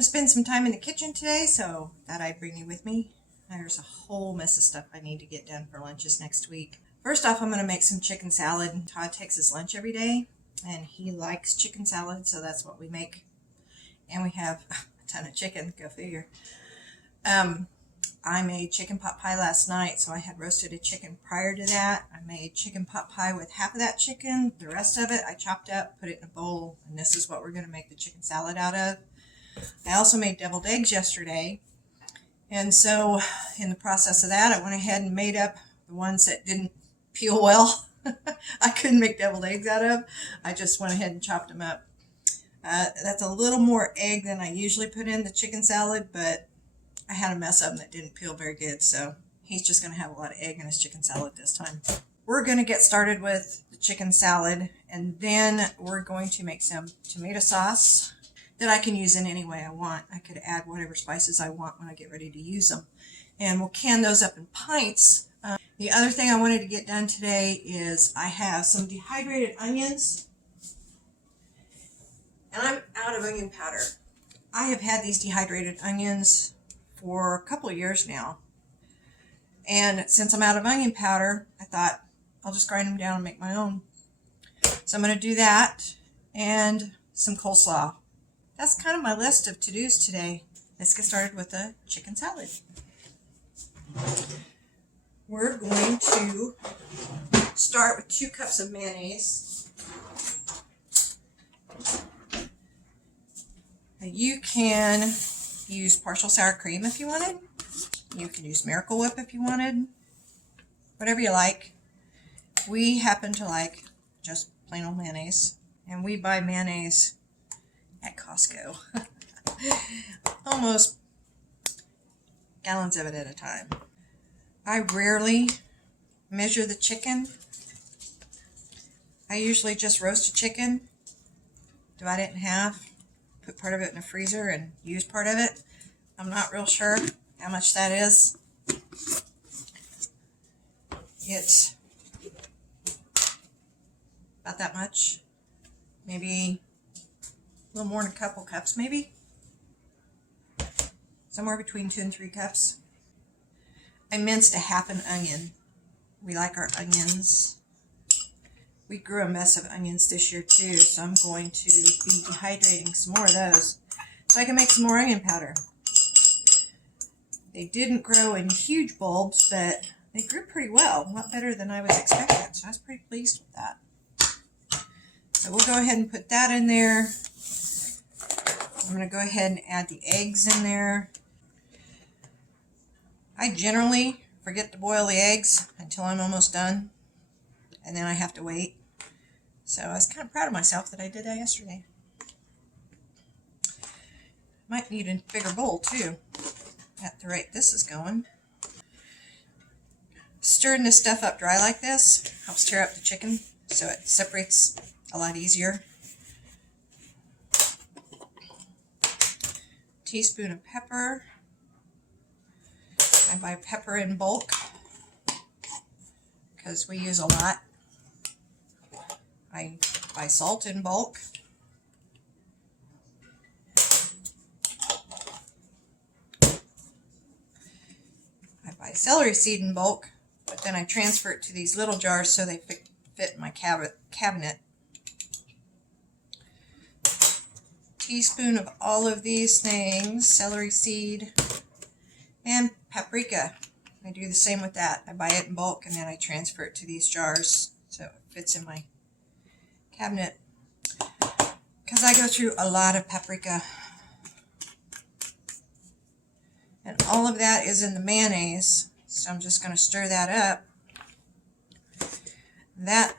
going to spend some time in the kitchen today, so thought I'd bring you with me. There's a whole mess of stuff I need to get done for lunches next week. First off, I'm going to make some chicken salad. Todd takes his lunch every day, and he likes chicken salad, so that's what we make. And we have a ton of chicken, go figure. I made chicken pot pie last night, so I had roasted a chicken prior to that. I made chicken pot pie with half of that chicken. The rest of it I chopped up, put it in a bowl, and this is what we're going to make the chicken salad out of. I also made deviled eggs yesterday, and so in the process of that, I went ahead and made up the ones that didn't peel well. I couldn't make deviled eggs out of. I just went ahead and chopped them up. That's a little more egg than I usually put in the chicken salad, but I had a mess of them that didn't peel very good, so he's just going to have a lot of egg in his chicken salad this time. We're going to get started with the chicken salad, and then we're going to make some tomato sauce that I can use in any way I want. I could add whatever spices I want when I get ready to use them. And we'll can those up in pints. The other thing I wanted to get done today is I have some dehydrated onions, and I'm out of onion powder. I have had these dehydrated onions for a couple of years now, and since I'm out of onion powder, I thought I'll just grind them down and make my own. So I'm going to do that and some coleslaw. That's kind of my list of to-dos today. Let's get started with the chicken salad. We're going to start with 2 cups of mayonnaise. Now you can use partial sour cream if you wanted. You can use Miracle Whip if you wanted. Whatever you like. We happen to like just plain old mayonnaise, and we buy mayonnaise at Costco. Almost gallons of it at a time. I rarely measure the chicken. I usually just roast a chicken, divide it in half, put part of it in the freezer and use part of it. I'm not real sure how much that is. It's about that much. Maybe a little more than a couple cups, maybe. Somewhere between 2 and 3 cups. I minced a half an onion. We like our onions. We grew a mess of onions this year too, so I'm going to be dehydrating some more of those so I can make some more onion powder. They didn't grow in huge bulbs, but they grew pretty well, a lot better than I was expecting, so I was pretty pleased with that. So we'll go ahead and put that in there. I'm going to go ahead and add the eggs in there. I generally forget to boil the eggs until I'm almost done, and then I have to wait. So I was kind of proud of myself that I did that yesterday. Might need a bigger bowl too, at the rate this is going. Stirring this stuff up dry like this helps tear up the chicken so it separates a lot easier. Teaspoon of pepper. I buy pepper in bulk because we use a lot. I buy salt in bulk. I buy celery seed in bulk, but then I transfer it to these little jars so they fit in my cabinet. Teaspoon of all of these things, celery seed, and paprika. I do the same with that. I buy it in bulk and then I transfer it to these jars so it fits in my cabinet. Because I go through a lot of paprika. And all of that is in the mayonnaise, so I'm just going to stir that up. That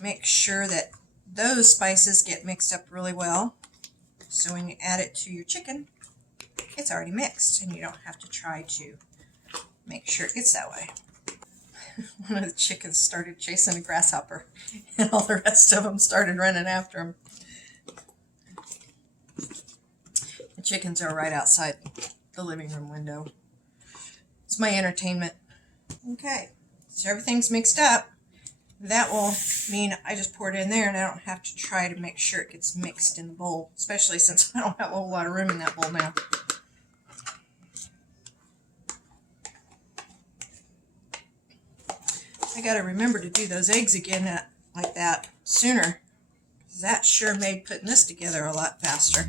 makes sure that those spices get mixed up really well. So when you add it to your chicken, it's already mixed and you don't have to try to make sure it gets that way. One of the chickens started chasing a grasshopper and all the rest of them started running after him. The chickens are right outside the living room window. It's my entertainment. Okay, so everything's mixed up. That will mean I just pour it in there and I don't have to try to make sure it gets mixed in the bowl, especially since I don't have a whole lot of room in that bowl now. I gotta remember to do those eggs again like that sooner, because that sure made putting this together a lot faster.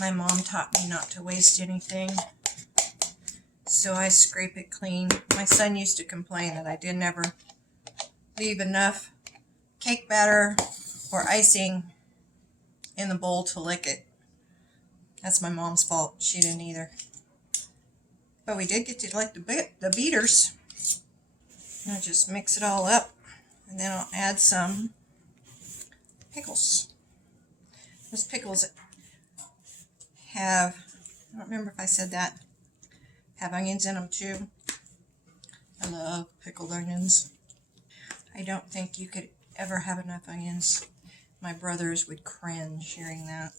My mom taught me not to waste anything, so I scrape it clean. My son used to complain that I didn't ever leave enough cake batter or icing in the bowl to lick it. That's my mom's fault. She didn't either. But we did get to lick the beaters. And I just mix it all up, and then I'll add some pickles. Those pickles have, I don't remember if I said that, have onions in them too. I love pickled onions. I don't think you could ever have enough onions. My brothers would cringe hearing that.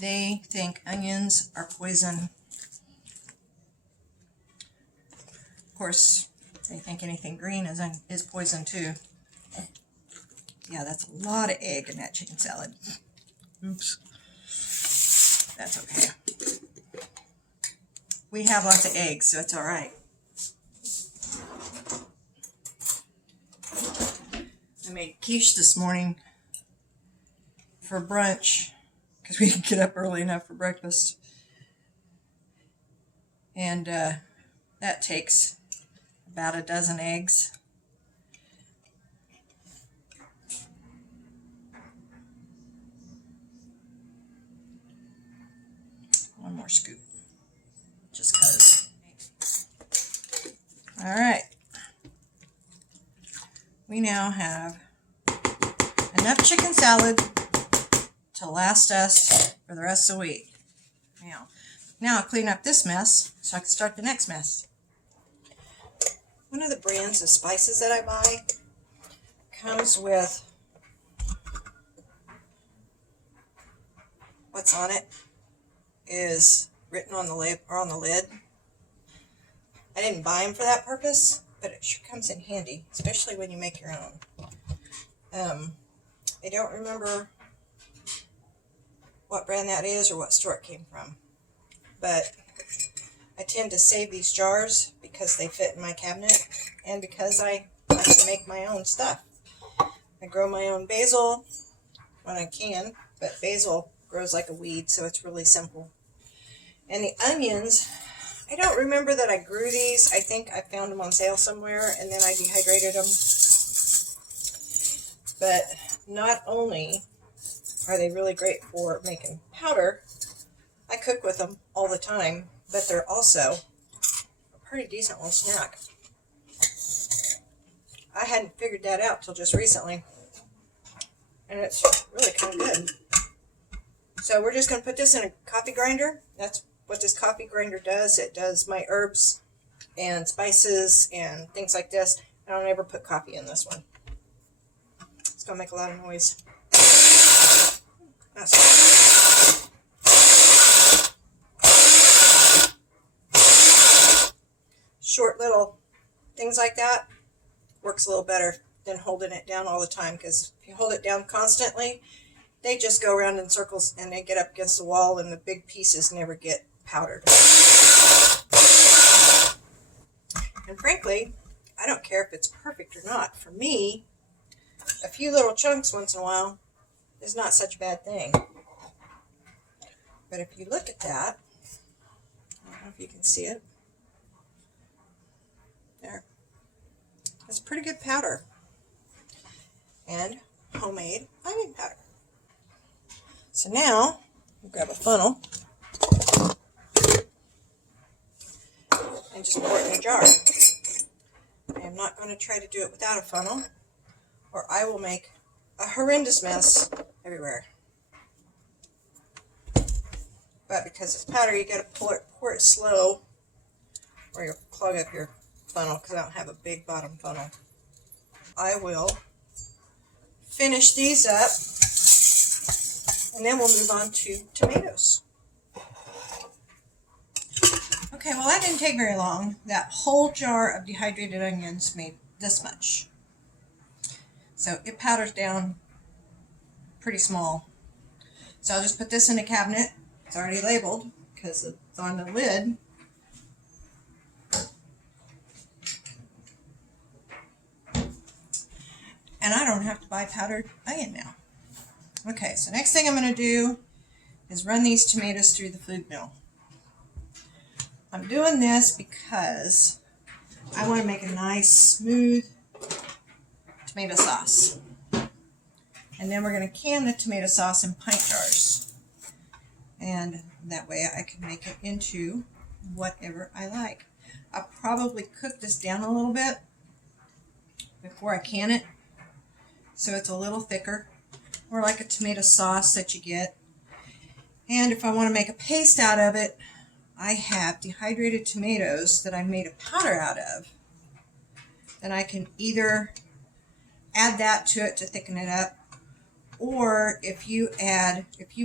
They think onions are poison. Of course, they think anything green is poison too. Yeah, that's a lot of egg in that chicken salad. Oops. That's okay. We have lots of eggs, so it's all right. I made quiche this morning for brunch because we didn't get up early enough for breakfast. And that takes about a dozen eggs. One more scoop, just because. All right. We now have enough chicken salad to last us for the rest of the week. Now I'll clean up this mess so I can start the next mess. One of the brands of spices that I buy comes with what's on it is written on the label or on the lid. I didn't buy them for that purpose, but it sure comes in handy, especially when you make your own. I don't remember what brand that is or what store it came from, but I tend to save these jars because they fit in my cabinet and because I like to make my own stuff. I grow my own basil when I can, but basil grows like a weed, so it's really simple. And the onions, I don't remember that I grew these. I think I found them on sale somewhere and then I dehydrated them. But not only are they really great for making powder, I cook with them all the time, but they're also a pretty decent little snack. I hadn't figured that out till just recently, and it's really kind of good. So we're just going to put this in a coffee grinder. That's what this coffee grinder does. It does my herbs and spices and things like this. I don't ever put coffee in this one. It's going to make a lot of noise. Short little things like that works a little better than holding it down all the time, because if you hold it down constantly, they just go around in circles and they get up against the wall and the big pieces never get powdered. And frankly, I don't care if it's perfect or not. For me, a few little chunks once in a while is not such a bad thing. But if you look at that, I don't know if you can see it. There. That's pretty good powder. And homemade onion powder. So now, we'll grab a funnel and just pour it in a jar. I am not going to try to do it without a funnel, or I will make a horrendous mess everywhere. But because it's powder, you got to pour it slow, or you'll clog up your funnel, because I don't have a big bottom funnel. I will finish these up And then we'll move on to tomatoes. Okay, well that didn't take very long. That whole jar of dehydrated onions made this much. So it powders down pretty small. So I'll just put this in a cabinet. It's already labeled because it's on the lid. And I don't have to buy powdered onion now. Okay, so next thing I'm going to do is run these tomatoes through the food mill. I'm doing this because I want to make a nice smooth tomato sauce. And then we're going to can the tomato sauce in pint jars. And that way I can make it into whatever I like. I'll probably cook this down a little bit before I can it, so it's a little thicker, or like a tomato sauce that you get. And if I want to make a paste out of it, I have dehydrated tomatoes that I made a powder out of. And I can either add that to it to thicken it up, or if you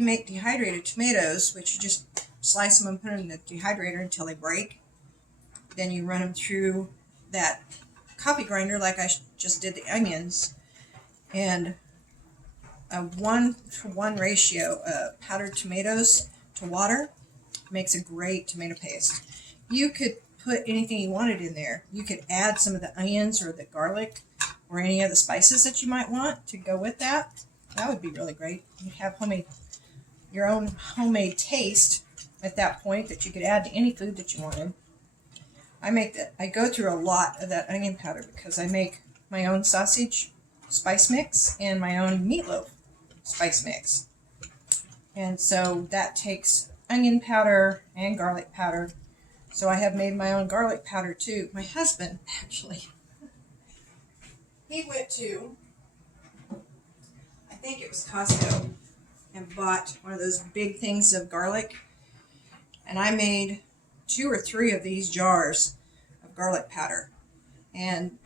make dehydrated tomatoes, which you just slice them and put them in the dehydrator until they break, then you run them through that coffee grinder like I just did the onions, and a 1-to-1 ratio of powdered tomatoes to water makes a great tomato paste. You could put anything you wanted in there. You could add some of the onions or the garlic or any of the spices that you might want to go with that. That would be really great. You'd have your own homemade taste at that point that you could add to any food that you wanted. I go through a lot of that onion powder because I make my own sausage spice mix and my own meatloaf spice mix. And so that takes onion powder and garlic powder. So I have made my own garlic powder too. My husband, actually, he went to, I think it was Costco, and bought one of those big things of garlic. And I made 2 or 3 of these jars of garlic powder. And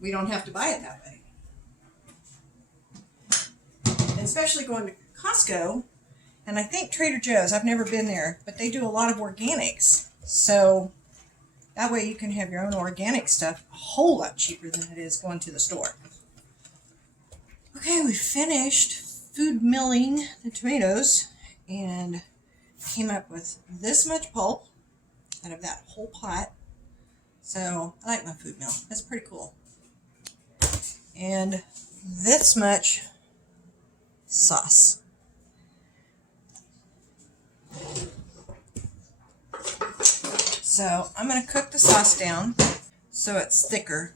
we don't have to buy it that way. And especially going to Costco, and I think Trader Joe's, I've never been there, but they do a lot of organics. So that way you can have your own organic stuff a whole lot cheaper than it is going to the store. Okay, we finished food milling the tomatoes and came up with this much pulp out of that whole pot. So I like my food mill. That's pretty cool. And this much sauce. So I'm going to cook the sauce down so it's thicker.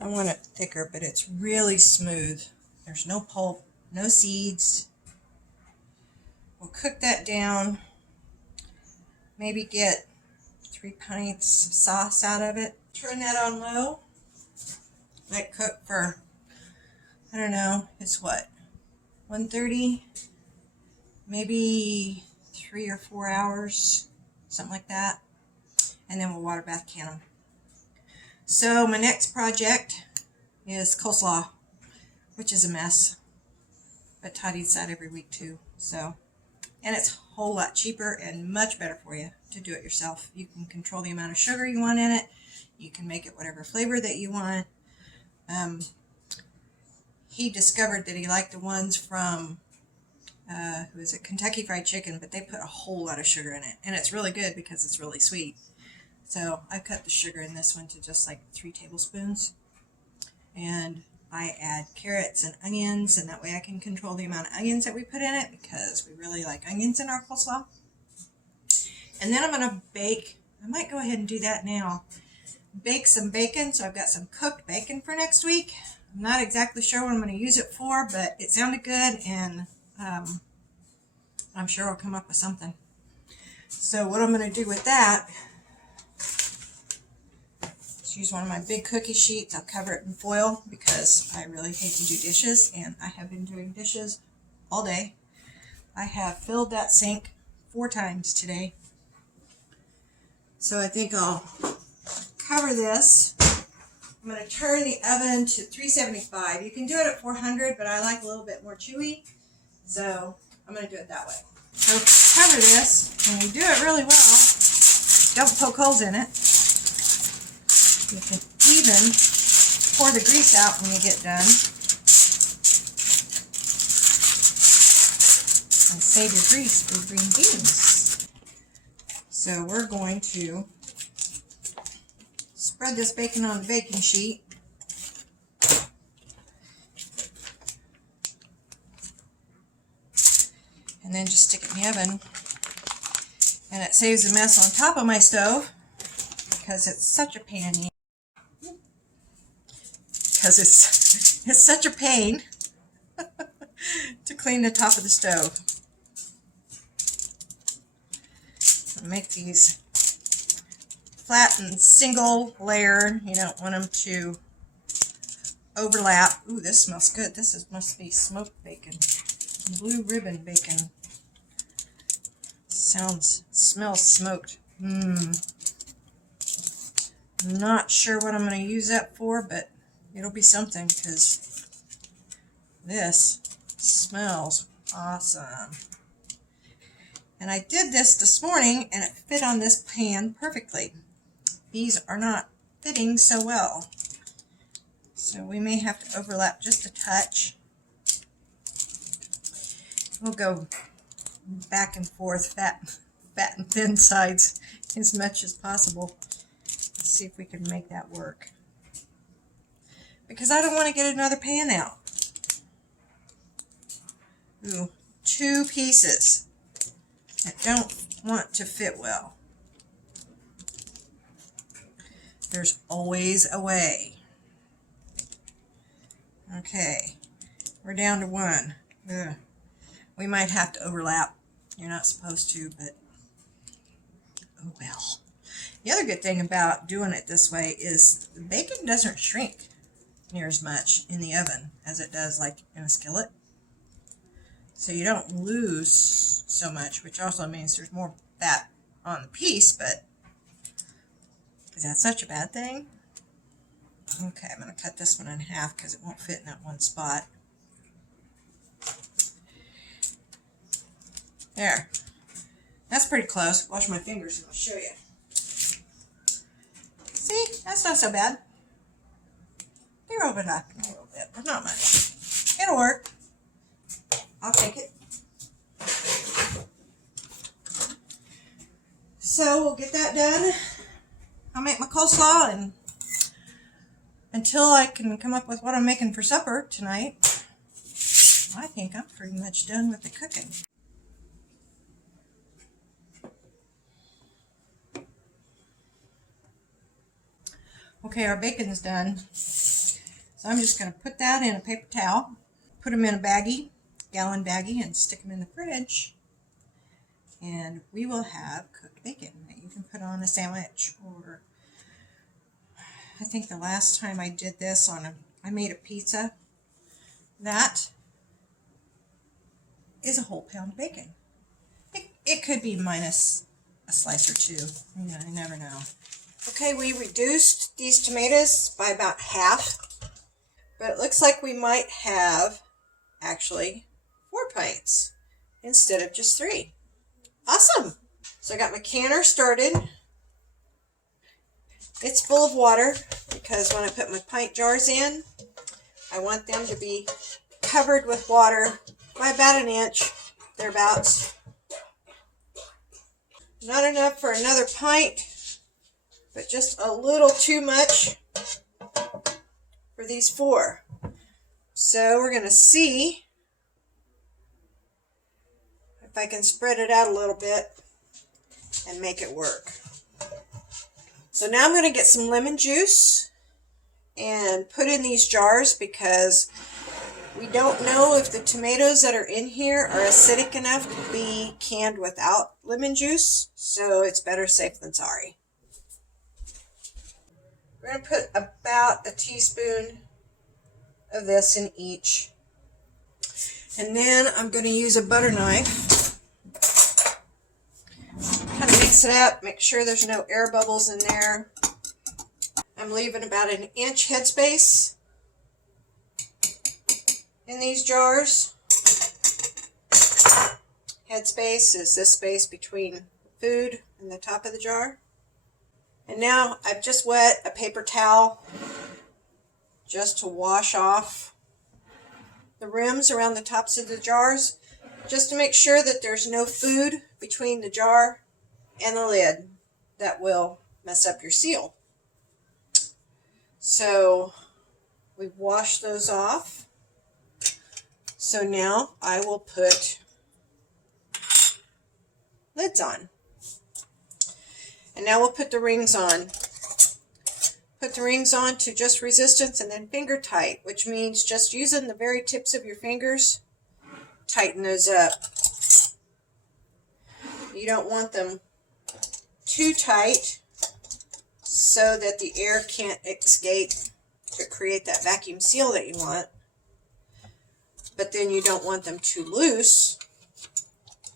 I want it thicker, but it's really smooth. There's no pulp, no seeds. We'll cook that down. Maybe get 3 pints of sauce out of it. Turn that on low. Let it cook for, I don't know, it's what? 1:30, maybe 3 or 4 hours, something like that. And then we'll water bath can them. So my next project is coleslaw, which is a mess. But Todd eats that every week too. So, and it's a whole lot cheaper and much better for you to do it yourself. You can control the amount of sugar you want in it. You can make it whatever flavor that you want. He discovered that he liked the ones from, who is it, Kentucky Fried Chicken, but they put a whole lot of sugar in it. And it's really good because it's really sweet. So I cut the sugar in this one to just like 3 tablespoons. And I add carrots and onions, and that way I can control the amount of onions that we put in it because we really like onions in our coleslaw. And then I'm going to bake, I might go ahead and do that now, bake some bacon. So I've got some cooked bacon for next week. I'm not exactly sure what I'm going to use it for, but it sounded good, and I'm sure I'll come up with something. So what I'm going to do with that is use one of my big cookie sheets. I'll cover it in foil because I really hate to do dishes, and I have been doing dishes all day. I have filled that sink 4 times today. So I think I'll cover this I'm going to turn the oven to 375. You can do it at 400, but I like a little bit more chewy, so I'm going to do it that way. So cover this, and you do it really well. Don't poke holes in it. You can even pour the grease out when you get done. And save your grease for green beans. So we're going to spread this bacon on the baking sheet. And then just stick it in the oven. And it saves a mess on top of my stove because it's such a pain. Because it's such a pain to clean the top of the stove. Make these flat and single layer. You don't want them to overlap. Ooh, this smells good. Must be smoked bacon. Blue ribbon bacon. Smells smoked. Not sure what I'm going to use that for, but it'll be something because this smells awesome. And I did this morning and it fit on this pan perfectly. These are not fitting so well, so we may have to overlap just a touch. We'll go back and forth, fat and thin sides as much as possible. Let's see if we can make that work, because I don't want to get another pan out. Ooh, 2 pieces that don't want to fit well. There's always a way. Okay, we're down to 1. Ugh. We might have to overlap. You're not supposed to, but oh well. The other good thing about doing it this way is the bacon doesn't shrink near as much in the oven as it does like in a skillet. So you don't lose so much, which also means there's more fat on the piece, but is that such a bad thing? Okay, I'm going to cut this one in half because it won't fit in that one spot. There. That's pretty close. Wash my fingers and I'll show you. See? That's not so bad. You're overlapping a little bit, but not much. It'll work. I'll take it. So we'll get that done. I'll make my coleslaw, and until I can come up with what I'm making for supper tonight, I think I'm pretty much done with the cooking. Okay, our bacon's done. So I'm just going to put that in a paper towel, put them in a baggie, gallon baggie, and stick them in the fridge. And we will have cooked bacon that you can put on a sandwich, or I think the last time I did this I made a pizza. That is a whole pound of bacon. It could be minus a slice or 2. You know, I never know. Okay, we reduced these tomatoes by about half, but it looks like we might have actually 4 pints instead of just 3. Awesome! So I got my canner started. It's full of water because when I put my pint jars in, I want them to be covered with water by about 1 inch, thereabouts. Not enough for another pint, but just a little too much for these 4. So we're going to see if I can spread it out a little bit and make it work. So now I'm going to get some lemon juice and put in these jars, because we don't know if the tomatoes that are in here are acidic enough to be canned without lemon juice, so it's better safe than sorry. We're going to put about a teaspoon of this in each. And then I'm going to use a butter knife. Kind of mix it up, make sure there's no air bubbles in there. I'm leaving about an inch headspace in these jars. Headspace is this space between food and the top of the jar. And now I've just wet a paper towel just to wash off the rims around the tops of the jars, just to make sure that there's no food between the jar and the lid that will mess up your seal. So we wash those off. So now I will put lids on. And now we'll put the rings on. Put the rings on to just resistance and then finger tight, which means just using the very tips of your fingers, tighten those up. You don't want them too tight so that the air can't escape to create that vacuum seal that you want. But then you don't want them too loose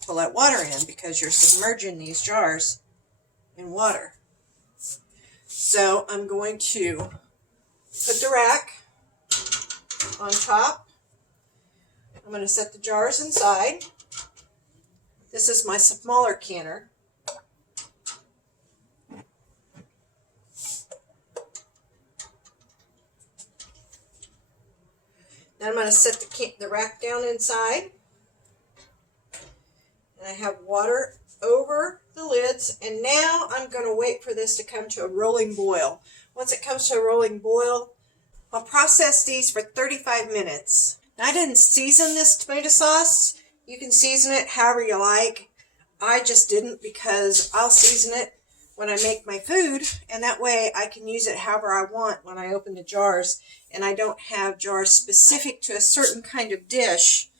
to let water in, because you're submerging these jars in water. So I'm going to put the rack on top. I'm going to set the jars inside. This is my smaller canner. Then I'm going to set the rack down inside. And I have water over the lids, and now I'm going to wait for this to come to a rolling boil. Once it comes to a rolling boil, I'll process these for 35 minutes. Now, I didn't season this tomato sauce. You can season it however you like. I just didn't, because I'll season it when I make my food, and that way I can use it however I want when I open the jars, and I don't have jars specific to a certain kind of dish,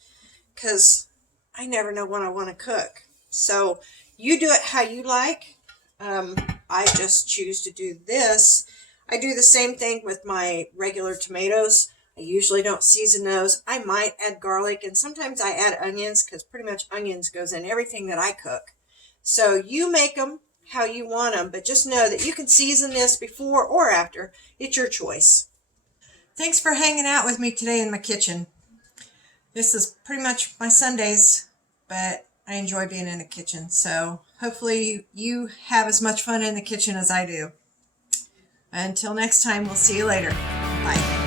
because I never know what I want to cook. So you do it how you like. I just choose to do this. I do the same thing with my regular tomatoes. I usually don't season those. I might add garlic, and sometimes I add onions, because pretty much onions goes in everything that I cook. So you make them how you want them, but just know that you can season this before or after. It's your choice. Thanks for hanging out with me today in my kitchen. This is pretty much my Sundays, but I enjoy being in the kitchen. So hopefully you have as much fun in the kitchen as I do. Until next time, we'll see you later. Bye.